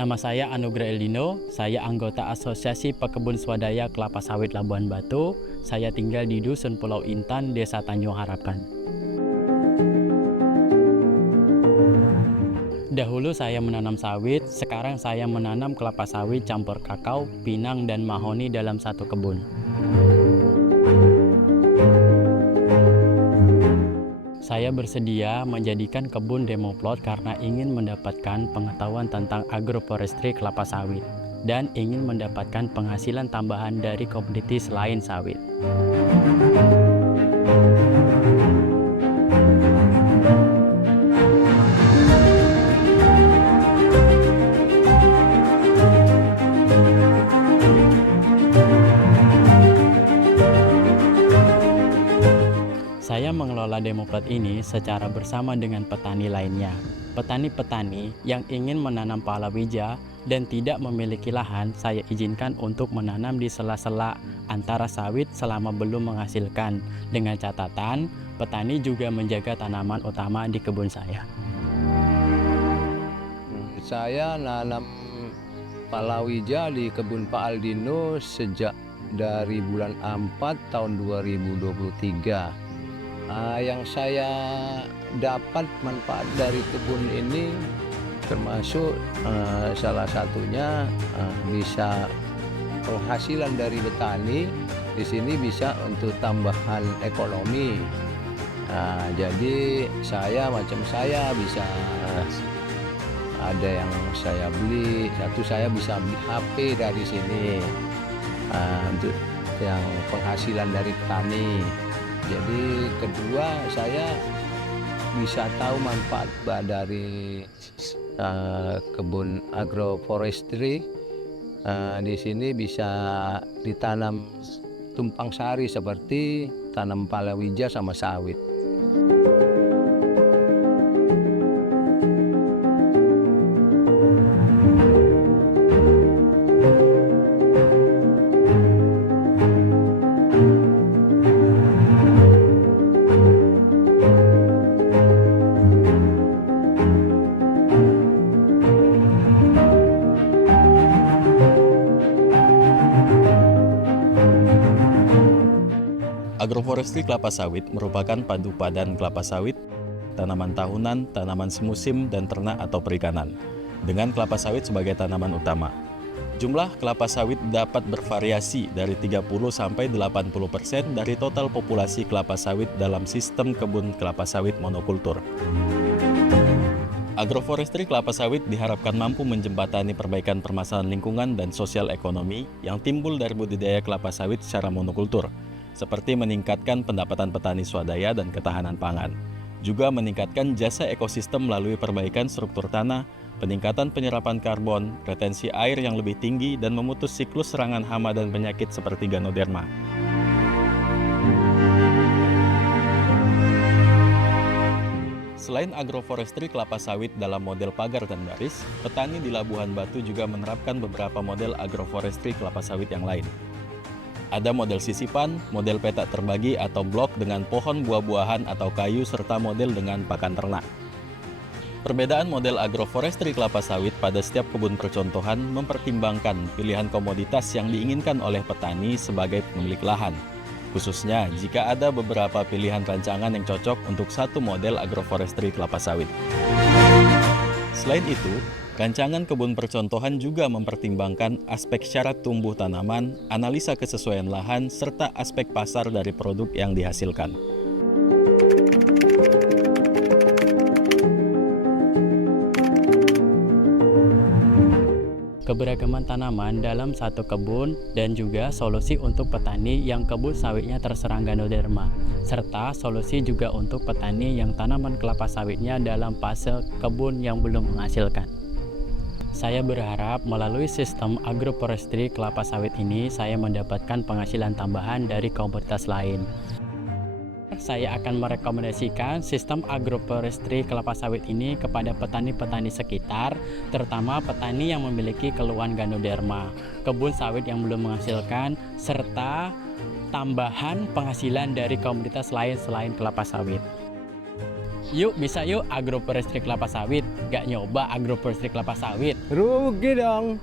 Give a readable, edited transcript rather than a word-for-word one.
Nama saya Anugrah Eldino, saya anggota Asosiasi Pekebun Swadaya Kelapa Sawit Labuan Batu. Saya tinggal di Dusun Pulau Intan, Desa Tanjung Harapan. Dahulu saya menanam sawit, sekarang saya menanam kelapa sawit campur kakao, pinang, dan mahoni dalam satu kebun. Saya bersedia menjadikan kebun demo plot karena ingin mendapatkan pengetahuan tentang agroforestry kelapa sawit dan ingin mendapatkan penghasilan tambahan dari komoditi selain sawit. Saya mengelola demo plot ini secara bersama dengan petani lainnya. Petani-petani yang ingin menanam palawija dan tidak memiliki lahan, saya izinkan untuk menanam di sela-sela antara sawit selama belum menghasilkan. Dengan catatan, petani juga menjaga tanaman utama di kebun saya. Saya nanam palawija di kebun Pak Aldino sejak dari bulan 4 tahun 2023. Yang saya dapat manfaat dari kebun ini termasuk salah satunya bisa penghasilan dari petani di sini bisa untuk tambahan ekonomi. Jadi saya bisa ada yang saya beli, saya bisa beli HP dari sini untuk yang penghasilan dari petani. Jadi kedua saya bisa tahu manfaat dari kebun agroforestry. Di sini bisa ditanam tumpang sari seperti tanam palawija sama sawit. Agroforestry kelapa sawit merupakan padu padan kelapa sawit, tanaman tahunan, tanaman semusim, dan ternak atau perikanan, dengan kelapa sawit sebagai tanaman utama. Jumlah kelapa sawit dapat bervariasi dari 30–80% dari total populasi kelapa sawit dalam sistem kebun kelapa sawit monokultur. Agroforestry kelapa sawit diharapkan mampu menjembatani perbaikan permasalahan lingkungan dan sosial ekonomi yang timbul dari budidaya kelapa sawit secara monokultur, seperti meningkatkan pendapatan petani swadaya dan ketahanan pangan, juga meningkatkan jasa ekosistem melalui perbaikan struktur tanah, peningkatan penyerapan karbon, retensi air yang lebih tinggi, dan memutus siklus serangan hama dan penyakit seperti Ganoderma. Selain agroforestry kelapa sawit dalam model pagar dan baris, petani di Labuan Batu juga menerapkan beberapa model agroforestry kelapa sawit yang lain. Ada model sisipan, model petak terbagi atau blok dengan pohon buah-buahan atau kayu, serta model dengan pakan ternak. Perbedaan model agroforestry kelapa sawit pada setiap kebun percontohan mempertimbangkan pilihan komoditas yang diinginkan oleh petani sebagai pemilik lahan, khususnya jika ada beberapa pilihan rancangan yang cocok untuk satu model agroforestry kelapa sawit. Selain itu, rancangan kebun percontohan juga mempertimbangkan aspek syarat tumbuh tanaman, analisa kesesuaian lahan, serta aspek pasar dari produk yang dihasilkan. Keberagaman tanaman dalam satu kebun dan juga solusi untuk petani yang kebun sawitnya terserang Ganoderma, serta solusi juga untuk petani yang tanaman kelapa sawitnya dalam fase kebun yang belum menghasilkan. Saya berharap melalui sistem agroforestry kelapa sawit ini saya mendapatkan penghasilan tambahan dari komoditas lain. Saya akan merekomendasikan sistem agroforestry kelapa sawit ini kepada petani-petani sekitar, terutama petani yang memiliki keluhan Ganoderma, kebun sawit yang belum menghasilkan, serta tambahan penghasilan dari komoditas lain selain kelapa sawit. Yuk, bisa yuk agroforestry kelapa sawit. Gak nyoba agroforestry kelapa sawit. Rugi dong.